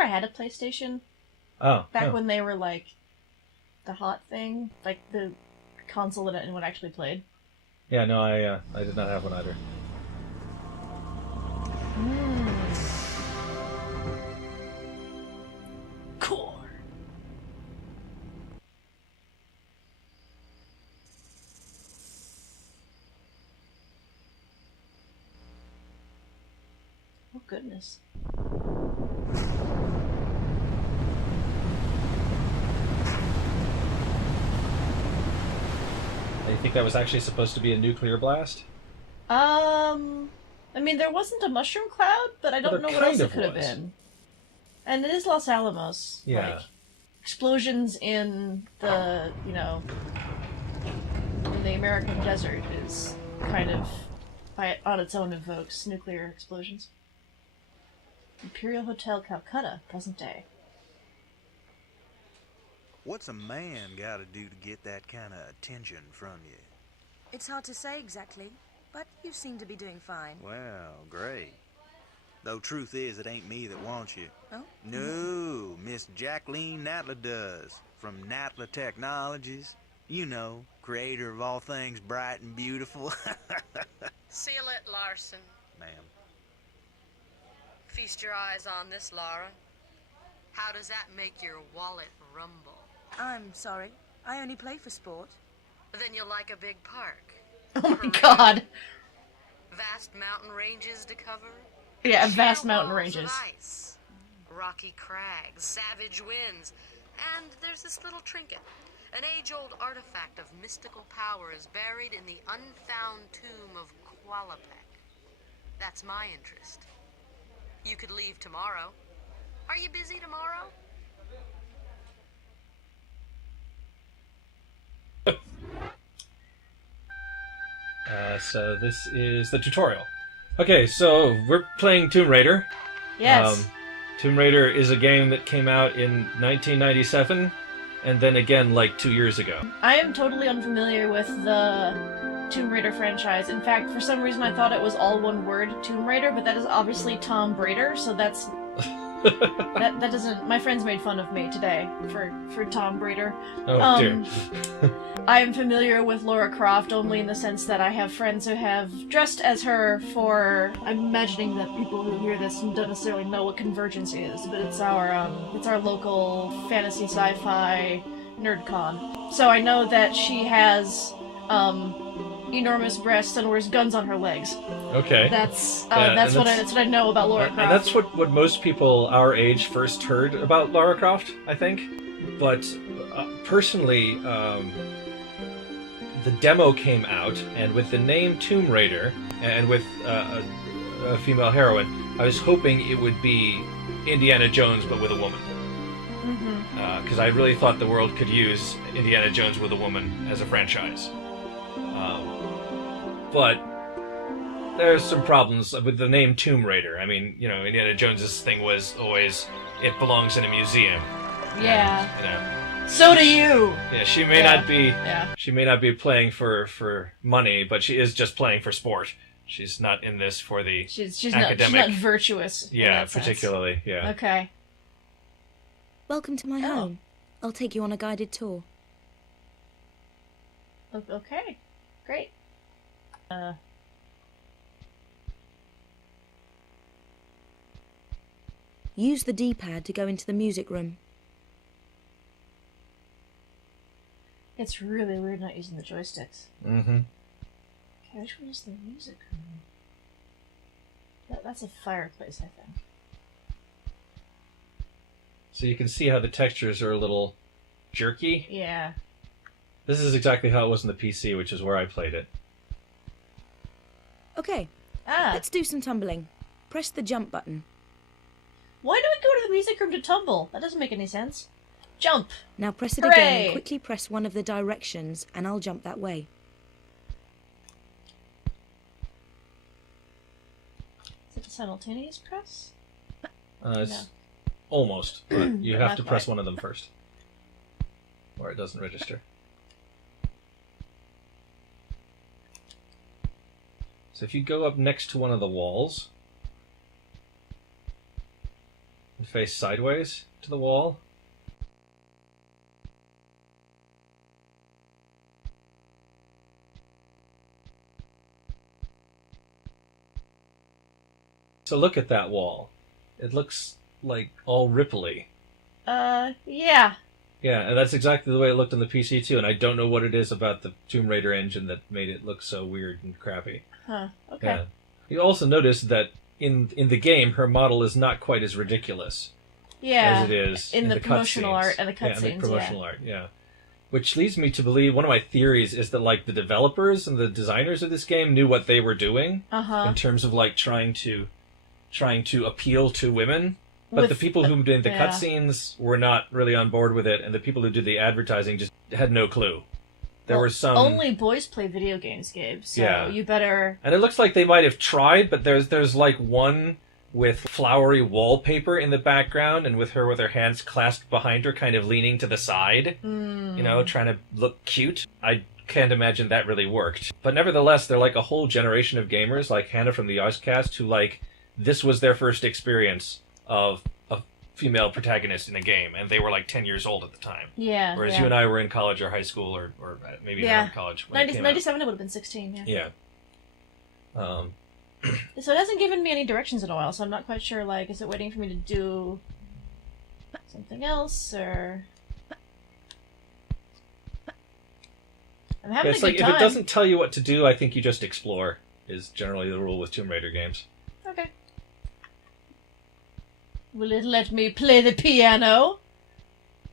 never had a PlayStation. Oh. Back when they were, like, the hot thing. Like, the console that anyone actually played. Yeah, no, I did not have one either. Core. Oh, goodness. Do you think that was actually supposed to be a nuclear blast? I mean, there wasn't a mushroom cloud, but I don't know what else it could have been. And it is Los Alamos. Yeah. Like, explosions in the, you know, in the American desert is kind of, on its own, evokes nuclear explosions. Imperial Hotel, Calcutta, present day. What's a man gotta do to get that kind of attention from you? It's hard to say exactly, but you seem to be doing fine. Well, great. Though truth is, it ain't me that wants you. Oh? No, Miss Jacqueline Natla does, from Natla Technologies. You know, creator of all things bright and beautiful. Seal it, Larson. Ma'am. Feast your eyes on this, Laura. How does that make your wallet rumble? I'm sorry. I only play for sport. Then you'll like a big park. Oh my god. Vast mountain ranges to cover. Yeah, Sheer vast mountain walls ranges. Of ice, rocky crags, savage winds, and there's this little trinket. An age-old artifact of mystical power is buried in the unfound tomb of Qualapec. That's my interest. You could leave tomorrow. Are you busy tomorrow? So this is the tutorial. Okay, so we're playing Tomb Raider. Yes. Tomb Raider is a game that came out in 1997, and then again like 2 years ago. I am totally unfamiliar with the Tomb Raider franchise. In fact, for some reason I thought it was all one word, Tomb Raider, but that is obviously Tom Raider, so that's... that doesn't... My friends made fun of me today for Tom Raider. Oh, dear. I am familiar with Lara Croft only in the sense that I have friends who have dressed as her for... I'm imagining that people who hear this don't necessarily know what Convergence is, but it's our local fantasy sci-fi nerdcon. So I know that she has enormous breasts and wears guns on her legs. Okay. That's what I know about Lara Croft. And that's what most people our age first heard about Lara Croft, I think. But personally, the demo came out, and with the name Tomb Raider, and with a female heroine, I was hoping it would be Indiana Jones, but with a woman. Because I really thought the world could use Indiana Jones with a woman as a franchise. But there's some problems with the name Tomb Raider. I mean, you know, Indiana Jones's thing was always, it belongs in a museum. Yeah. And, you know, so do you. Yeah, she may not be. Yeah. She may not be playing for money, but she is just playing for sport. She's not in this for the She's academic. not virtuous. Yeah, in that sense. particularly. Yeah. Okay. Welcome to my home. I'll take you on a guided tour. Okay. Great. Use the D-pad to go into the music room. It's really weird not using the joysticks. Mm-hmm. Okay, which one is the music room? That's a fireplace, I think. So you can see how the textures are a little jerky. Yeah. This is exactly how it was on the PC, which is where I played it. Okay, let's do some tumbling. Press the jump button. Why do we go to the music room to tumble? That doesn't make any sense. Jump! Now press it Hooray! again and quickly press one of the directions, and I'll jump that way. Is it a simultaneous press? It's almost, but you have to Not press quite. one of them first, or it doesn't register. So if you go up next to one of the walls and face sideways to the wall. So look at that wall. It looks like all ripply. Yeah. Yeah, and that's exactly the way it looked on the PC too, and I don't know what it is about the Tomb Raider engine that made it look so weird and crappy. Huh, okay. Yeah. You also notice that in the game, her model is not quite as ridiculous as it is in the promotional cutscenes. art and the cutscenes. Yeah, in the promotional art, yeah. Which leads me to believe, one of my theories is that, like, the developers and the designers of this game knew what they were doing in terms of, like, trying to appeal to women. But the people who did the cutscenes were not really on board with it, and the people who did the advertising just had no clue. There were some... Only boys play video games, Gabe, so you better... And it looks like they might have tried, but there's like one with flowery wallpaper in the background, and with her hands clasped behind her, kind of leaning to the side, you know, trying to look cute. I can't imagine that really worked. But nevertheless, they're like a whole generation of gamers, like Hannah from the Ozcast, who, like, this was their first experience of a female protagonist in a game, and they were like 10 years old at the time. Yeah. Whereas you and I were in college or high school, or maybe not in college. When 97, it would have been 16, yeah. So it hasn't given me any directions in a while, so I'm not quite sure, like, is it waiting for me to do something else, or... I'm having a good time. If it doesn't tell you what to do, I think you just explore, is generally the rule with Tomb Raider games. Okay. Will it let me play the piano?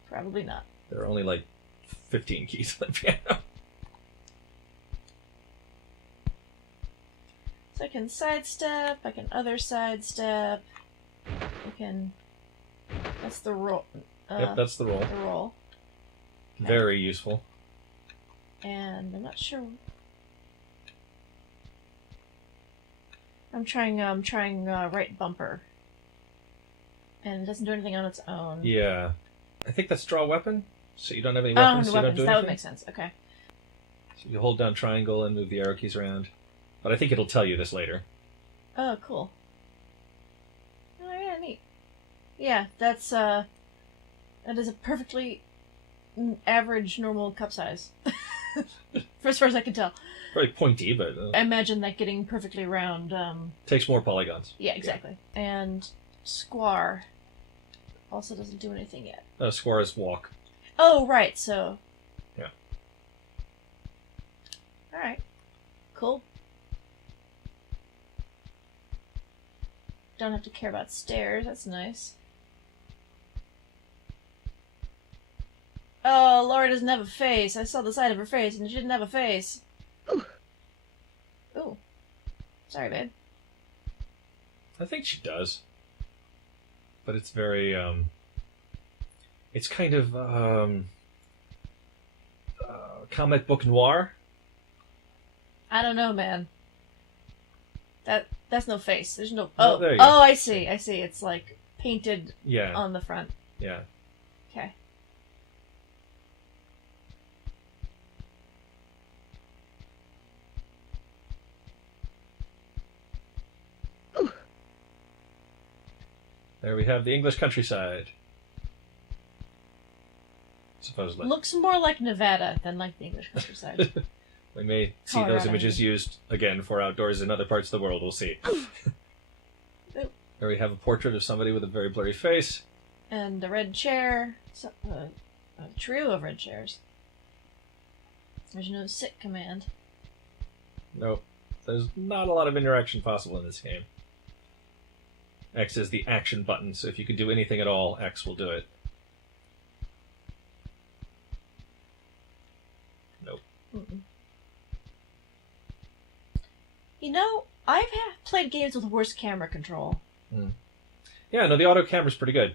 Probably not. There are only like 15 keys on the piano. So I can sidestep, I can other sidestep, I can... That's the roll. Yep, that's the roll. The roll. Okay. Very useful. And I'm not sure... I'm trying right bumper. And it doesn't do anything on its own. Yeah. I think that's draw weapon, so you don't have any weapons, no so you weapons. don't do that anything. Would make sense, okay. So you hold down triangle and move the arrow keys around. But I think it'll tell you this later. Oh, cool. Oh, yeah, neat. Yeah, that is a perfectly average, normal cup size. For as far as I can tell. Very pointy, but... I imagine that getting perfectly round... takes more polygons. Yeah, exactly. Yeah. And square also doesn't do anything yet. Square is walk. Oh, right, so... Yeah. Alright. Cool. Don't have to care about stairs, that's nice. Oh, Laura doesn't have a face. I saw the side of her face and she didn't have a face. Ooh. Ooh. Sorry, babe. I think she does. But it's very, it's kind of, comic book noir. I don't know, man. That's no face. There's no... Oh, there you go. I see. I see. It's like painted on the front. Yeah. Okay. There we have the English countryside. Supposedly. Looks more like Nevada than like the English countryside. We may see those images used again for outdoors in other parts of the world. We'll see. There we have a portrait of somebody with a very blurry face. And a red chair. A trio of red chairs. There's no sit command. Nope. There's not a lot of interaction possible in this game. X is the action button, so if you can do anything at all, X will do it. Nope. Mm-mm. You know, I've played games with worse camera control. Mm. Yeah, no, the auto camera's pretty good.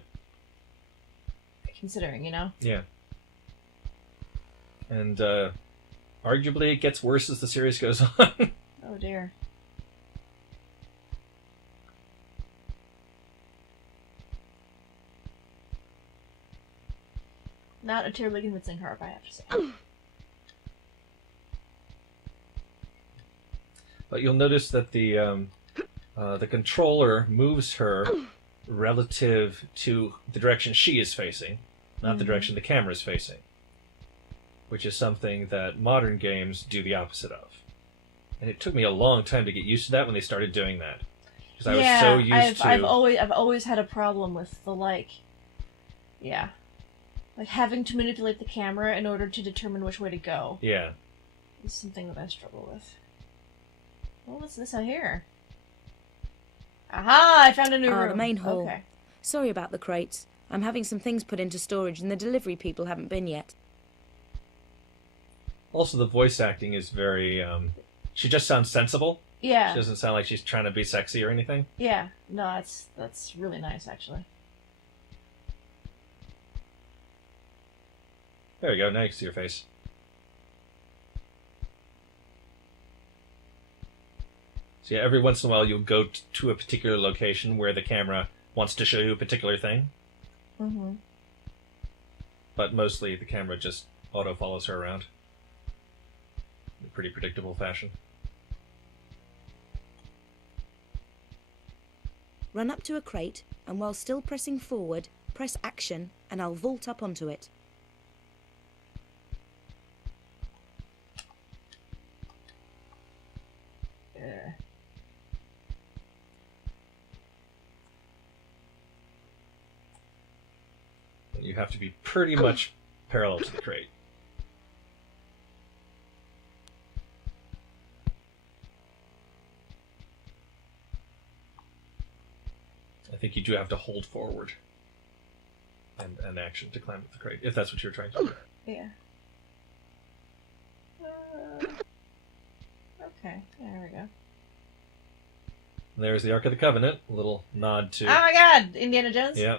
Considering, you know? Yeah. And, arguably it gets worse as the series goes on. Oh dear. Not a terribly convincing harp, I have to say. But you'll notice that the controller moves her relative to the direction she is facing, not the direction the camera is facing, which is something that modern games do the opposite of. And it took me a long time to get used to that when they started doing that. Because I was so used to... I've always had a problem with the, like having to manipulate the camera in order to determine which way to go. Yeah. It's something that I struggle with. Well, what's this out here? Aha! I found a new room. The main hall. Okay. Sorry about the crates. I'm having some things put into storage and the delivery people haven't been yet. Also, the voice acting is very... she just sounds sensible. Yeah. She doesn't sound like she's trying to be sexy or anything. Yeah. No, that's really nice, actually. There you go. Now you can see your face. So yeah, every once in a while you'll go to a particular location where the camera wants to show you a particular thing. Mm-hmm. But mostly the camera just auto-follows her around. In a pretty predictable fashion. Run up to a crate, and while still pressing forward, press action, and I'll vault up onto it. You have to be pretty much parallel to the crate. I think you do have to hold forward and action to climb up the crate, if that's what you're trying to do. Yeah. Okay, there we go. There's the Ark of the Covenant, a little nod to... Oh my god! Indiana Jones? Yeah.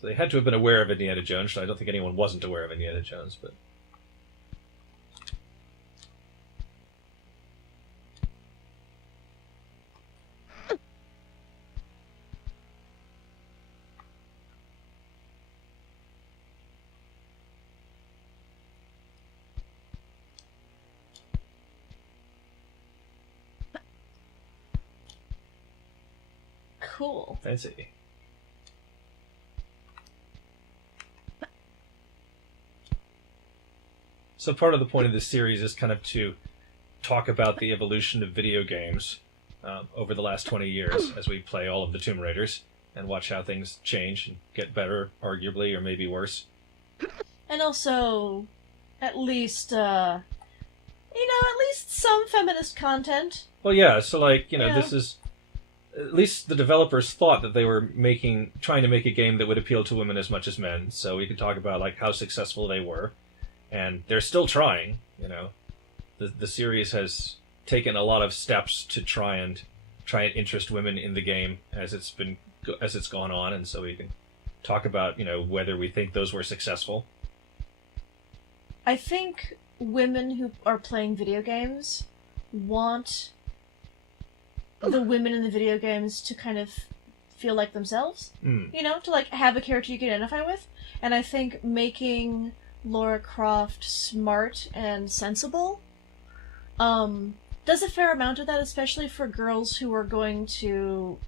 So they had to have been aware of Indiana Jones, so I don't think anyone wasn't aware of Indiana Jones, but... Cool. Fancy. So part of the point of this series is kind of to talk about the evolution of video games over the last 20 years as we play all of the Tomb Raiders and watch how things change and get better, arguably, or maybe worse. And also, at least some feminist content. Well, yeah, so like, Yeah. this is... At least the developers thought that they were trying to make a game that would appeal to women as much as men, so we could talk about like how successful they were. And they're still trying, The series has taken a lot of steps to try and interest women in the game as it's gone on, and so we can talk about, whether we think those were successful. I think women who are playing video games want the women in the video games to kind of feel like themselves, to like have a character you can identify with. And I think making Lara Croft smart and sensible does a fair amount of that, especially for girls who are going to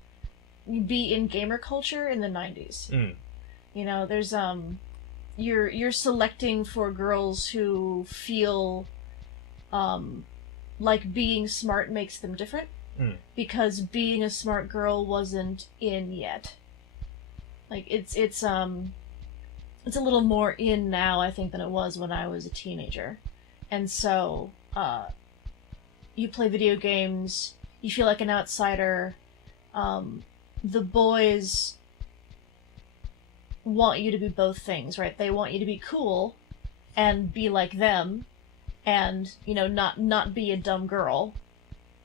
be in gamer culture in the 90s. There's you're selecting for girls who feel like being smart makes them different, because being a smart girl wasn't in yet. Like it's a little more in now, I think, than it was when I was a teenager. And so, you play video games, you feel like an outsider, the boys want you to be both things, right? They want you to be cool and be like them, and, not be a dumb girl,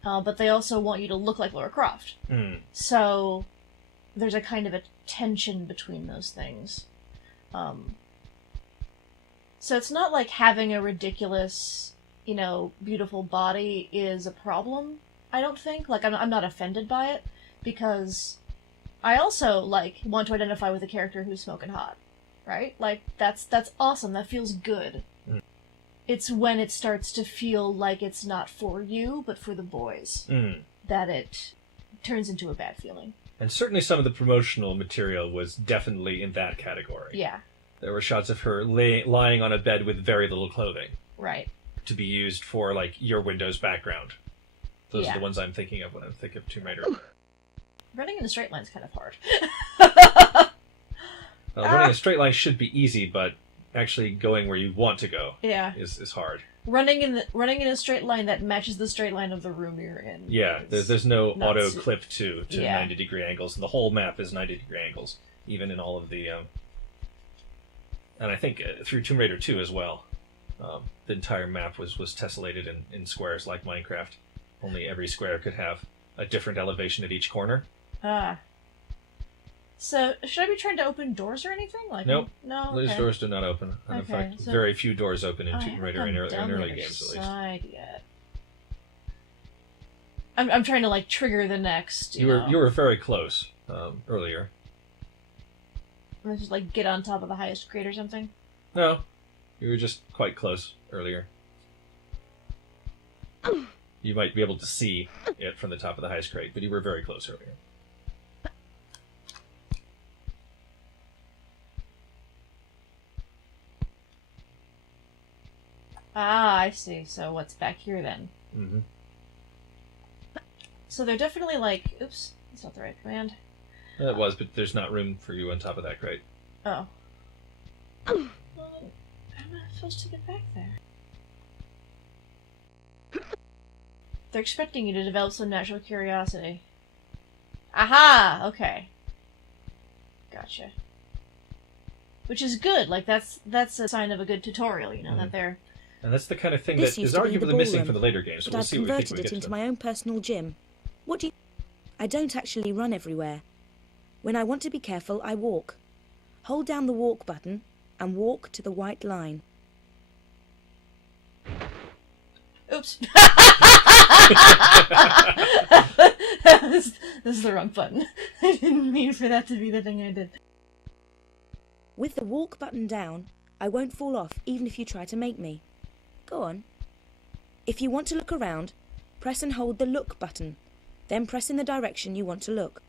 but they also want you to look like Lara Croft. So, there's a kind of a tension between those things. So it's not like having a ridiculous, beautiful body is a problem, I don't think. Like, I'm not offended by it, because I also, want to identify with a character who's smoking hot, right? Like, that's awesome, that feels good. It's when it starts to feel like it's not for you, but for the boys, that it turns into a bad feeling. And certainly some of the promotional material was definitely in that category. Yeah. There were shots of her lying on a bed with very little clothing. Right. To be used for, like, your Windows background. Those are the ones I'm thinking of when I think of Tomb Raider. Running in a straight line's kind of hard. Running a straight line should be easy, but actually going where you want to go is hard. Running in a straight line that matches the straight line of the room you're in. Yeah, there's no auto clip to 90-degree angles, and the whole map is 90-degree angles, even in all of the... and I think through Tomb Raider 2 as well. The entire map was tessellated in squares like Minecraft. Only every square could have a different elevation at each corner. Ah. So, should I be trying to open doors or anything? Like, nope. No? Okay. Those doors do not open. And in fact, very few doors open in Tomb Raider in early games, at least. Yet. I'm trying to, like, trigger the next, you were very close earlier. Let's just, like, get on top of the highest grade or something? No. You were just quite close earlier. You might be able to see it from the top of the highest grade, but you were very close earlier. Ah, I see. So what's back here then? Mm-hmm. So they're definitely like... Oops, that's not the right command. It was, but there's not room for you on top of that grate. Oh. Well, I'm not supposed to get back there. They're expecting you to develop some natural curiosity. Aha! Okay. Gotcha. Which is good. Like, that's a sign of a good tutorial, you know, that they're... And that's the kind of thing that is arguably missing from the later games. So but we'll I've see what we think converted we it get into to my own personal gym. What do you... I don't actually run everywhere. When I want to be careful, I walk. Hold down the walk button and walk to the white line. Oops. This is the wrong button. I didn't mean for that to be the thing I did. With the walk button down, I won't fall off even if you try to make me. Go on. If you want to look around, press and hold the look button. Then press in the direction you want to look.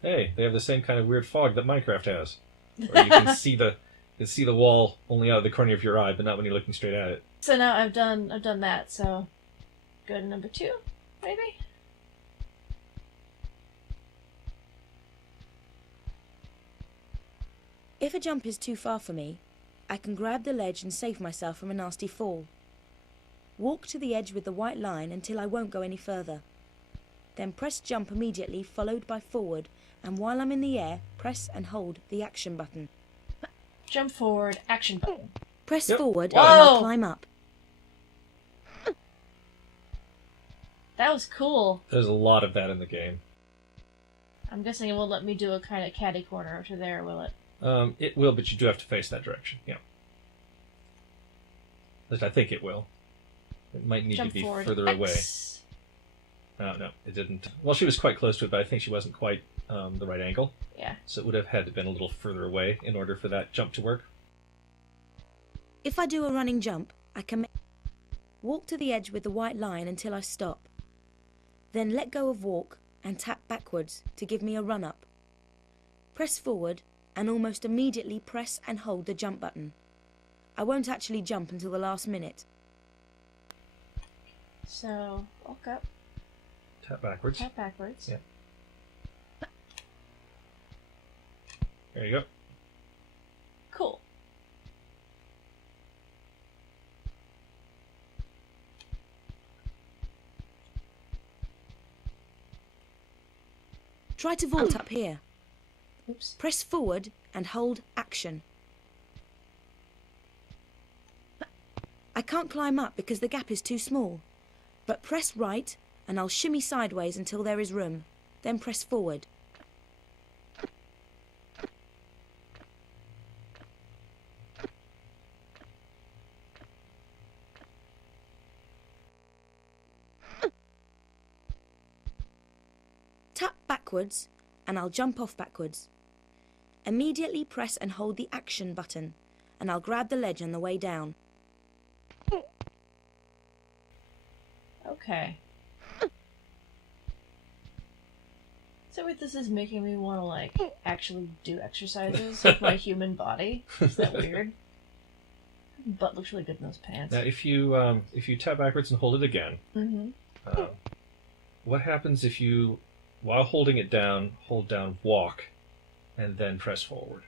Hey, they have the same kind of weird fog that Minecraft has. Where you can see the wall only out of the corner of your eye, but not when you're looking straight at it. So now I've done that, so go to number 2, maybe? If a jump is too far for me, I can grab the ledge and save myself from a nasty fall. Walk to the edge with the white line until I won't go any further. Then press jump immediately, followed by forward, and while I'm in the air, press and hold the action button. Jump forward, action button. Press forward Whoa! and I'll climb up. That was cool. There's a lot of that in the game. I'm guessing it won't let me do a kind of catty corner to there, will it? It will, but you do have to face that direction. Yeah. At least I think it will. It might need Jump to be forward. further away. No, it didn't. Well, she was quite close to it, but I think she wasn't quite the right angle. Yeah. So it would have had to been a little further away in order for that jump to work. If I do a running jump, I can walk to the edge with the white line until I stop. Then let go of walk and tap backwards to give me a run up. Press forward and almost immediately press and hold the jump button. I won't actually jump until the last minute. So, walk up. Tap backwards. Tap backwards. Yeah. There you go. Cool. Try to vault up here. Oops. Press forward and hold action. I can't climb up because the gap is too small. But press right and I'll shimmy sideways until there is room. Then press forward. Tap backwards and I'll jump off backwards. Immediately press and hold the action button and I'll grab the ledge on the way down. Okay. So what this is making me want to, like, actually do exercises with my human body. Is that weird? Butt looks really good in those pants. Now, if you tap backwards and hold it again, what happens if you, while holding it down, hold down walk, and then press forward?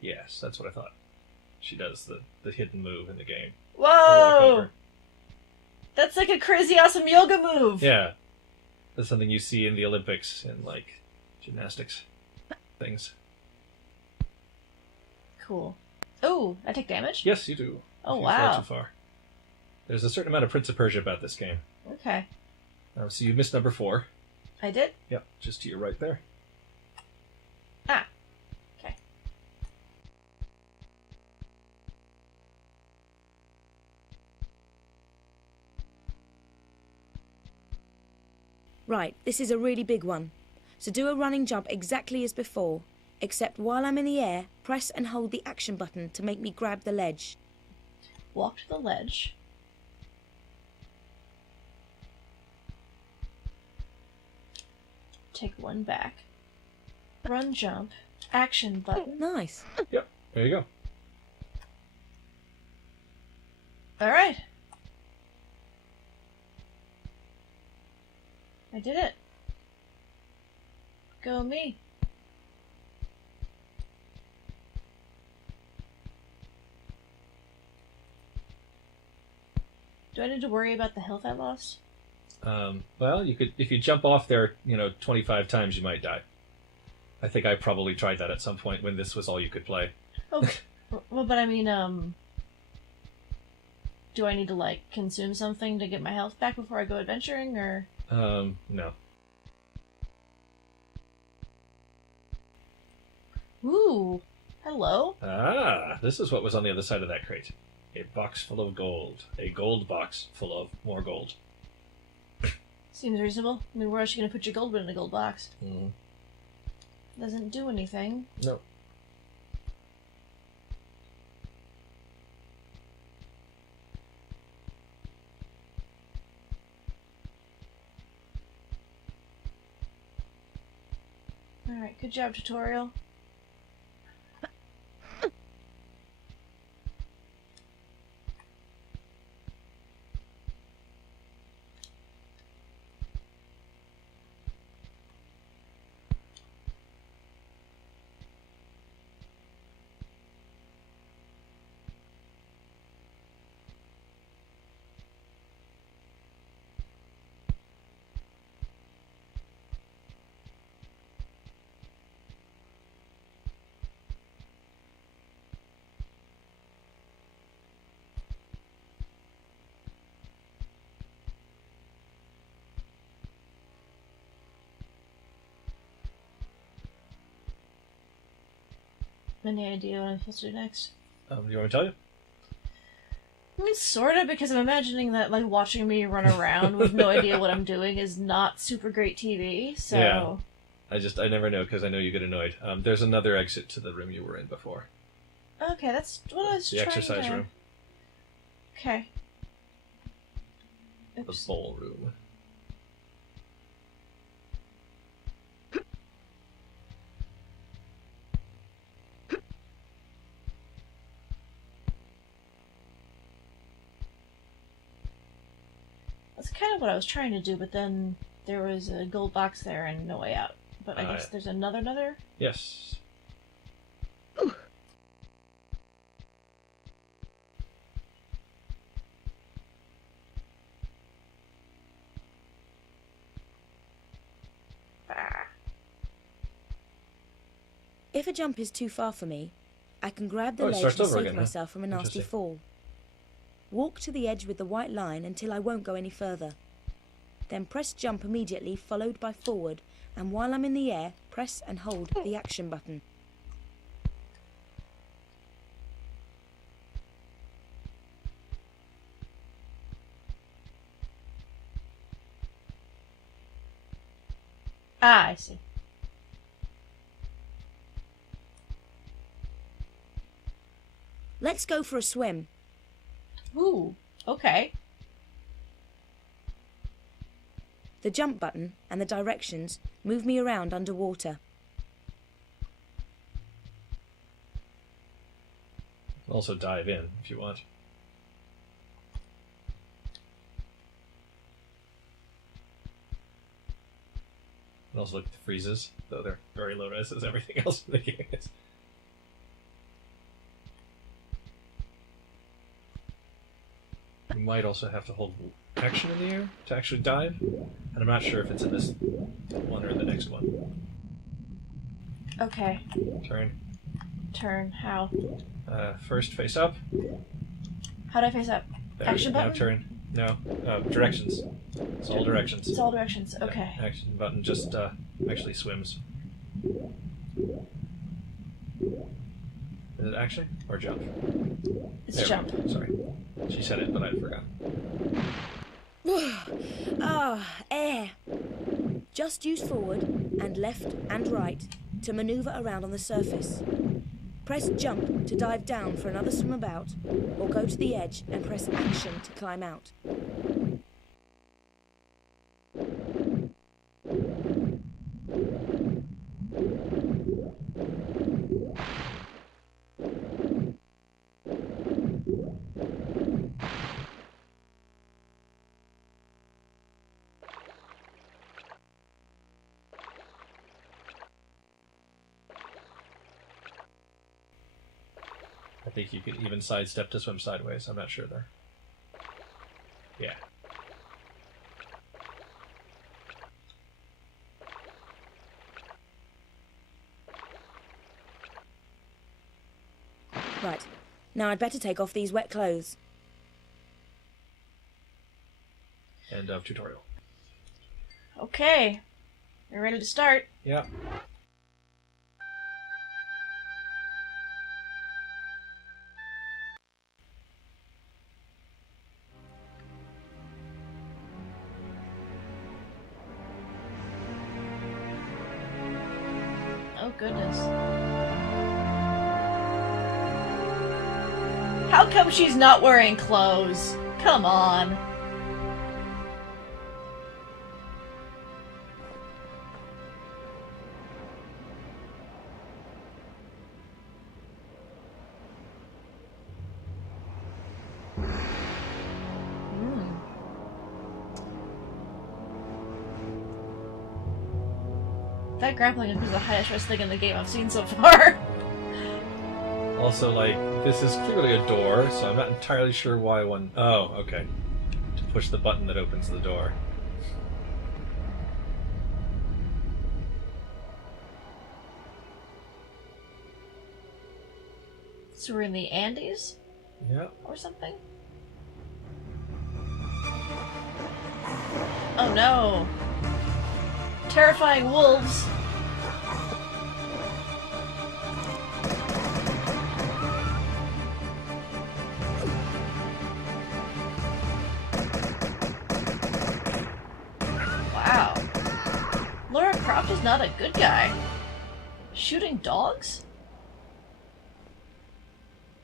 Yes, that's what I thought. She does the hidden move in the game. Whoa! That's like a crazy awesome yoga move! Yeah. That's something you see in the Olympics and, like, gymnastics things. Cool. Oh, I take damage? Yes, you do. Oh, if you wow. fall too far. There's a certain amount of Prince of Persia about this game. Okay. So you missed number 4. I did? Yep, just to your right there. Ah. Okay. Right, this is a really big one. So do a running jump exactly as before, except while I'm in the air, press and hold the action button to make me grab the ledge. Walk to the ledge. Take one back. Run jump. Action button. Nice. Yep, there you go. Alright. I did it. Go me. Do I need to worry about the health I lost? Well, you could, if you jump off there, 25 times, you might die. I think I probably tried that at some point when this was all you could play. Oh, well, but I mean, do I need to, like, consume something to get my health back before I go adventuring, or? No. Ooh, hello. Ah, this is what was on the other side of that crate. A box full of gold. A gold box full of more gold. Seems reasonable. I mean, where else are you gonna put your gold in a gold box? Mm. Doesn't do anything. No. Alright, good job, tutorial. Any idea what I'm supposed to do next? Do you want me to tell you? I mean, sorta, because I'm imagining that, like, watching me run around with no idea what I'm doing is not super great TV, so... Yeah. I never know, because I know you get annoyed. There's another exit to the room you were in before. Okay, that's what I was The trying exercise to... room. Okay. The Oops. ballroom. That's kind of what I was trying to do, but then there was a gold box there and no way out. But I guess Yeah. there's another? Yes. If a jump is too far for me, I can grab the Oh, it ledge starts and over save again, huh? myself from a nasty Interesting. fall. Walk to the edge with the white line until I won't go any further. Then press jump immediately, followed by forward, and while I'm in the air, press and hold the action button. Ah, I see. Let's go for a swim. Ooh, okay. The jump button and the directions move me around underwater. Also dive in if you want. And also look at the freezes, though they're very low res as everything else in the game is. You might also have to hold action in the air to actually dive, and I'm not sure if it's in this one or the next one. Okay. Turn. Turn. How? First face up. How do I face up? There. Action button? Now turn. No. Directions. It's all directions. It's all directions. Okay. Yeah, action button just actually swims. Is it action or jump? It's There jump. we go. Sorry. She said it, but I forgot. Air. Just use forward and left and right to manoeuvre around on the surface. Press jump to dive down for another swim about, or go to the edge and press action to climb out. I think you could even sidestep to swim sideways. I'm not sure there. Yeah. Right. Now I'd better take off these wet clothes. End of tutorial. Okay. You're ready to start. Yeah. Oh, goodness. How come she's not wearing clothes? Come on. That grappling is the highest risk thing in the game I've seen so far. Also, like, this is clearly a door, so I'm not entirely sure why one... Oh, okay. To push the button that opens the door. So we're in the Andes? Yeah. Or something? Oh no! Terrifying wolves! Wow. Lara Croft is not a good guy. Shooting dogs?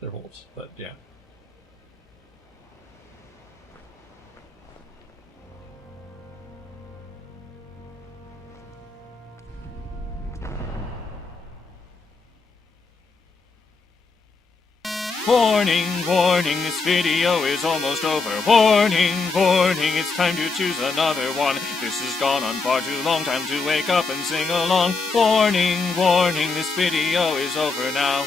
They're wolves, but yeah. Warning, warning, this video is almost over. Warning, warning, it's time to choose another one. This has gone on far too long, time to wake up and sing along. Warning, warning, this video is over now.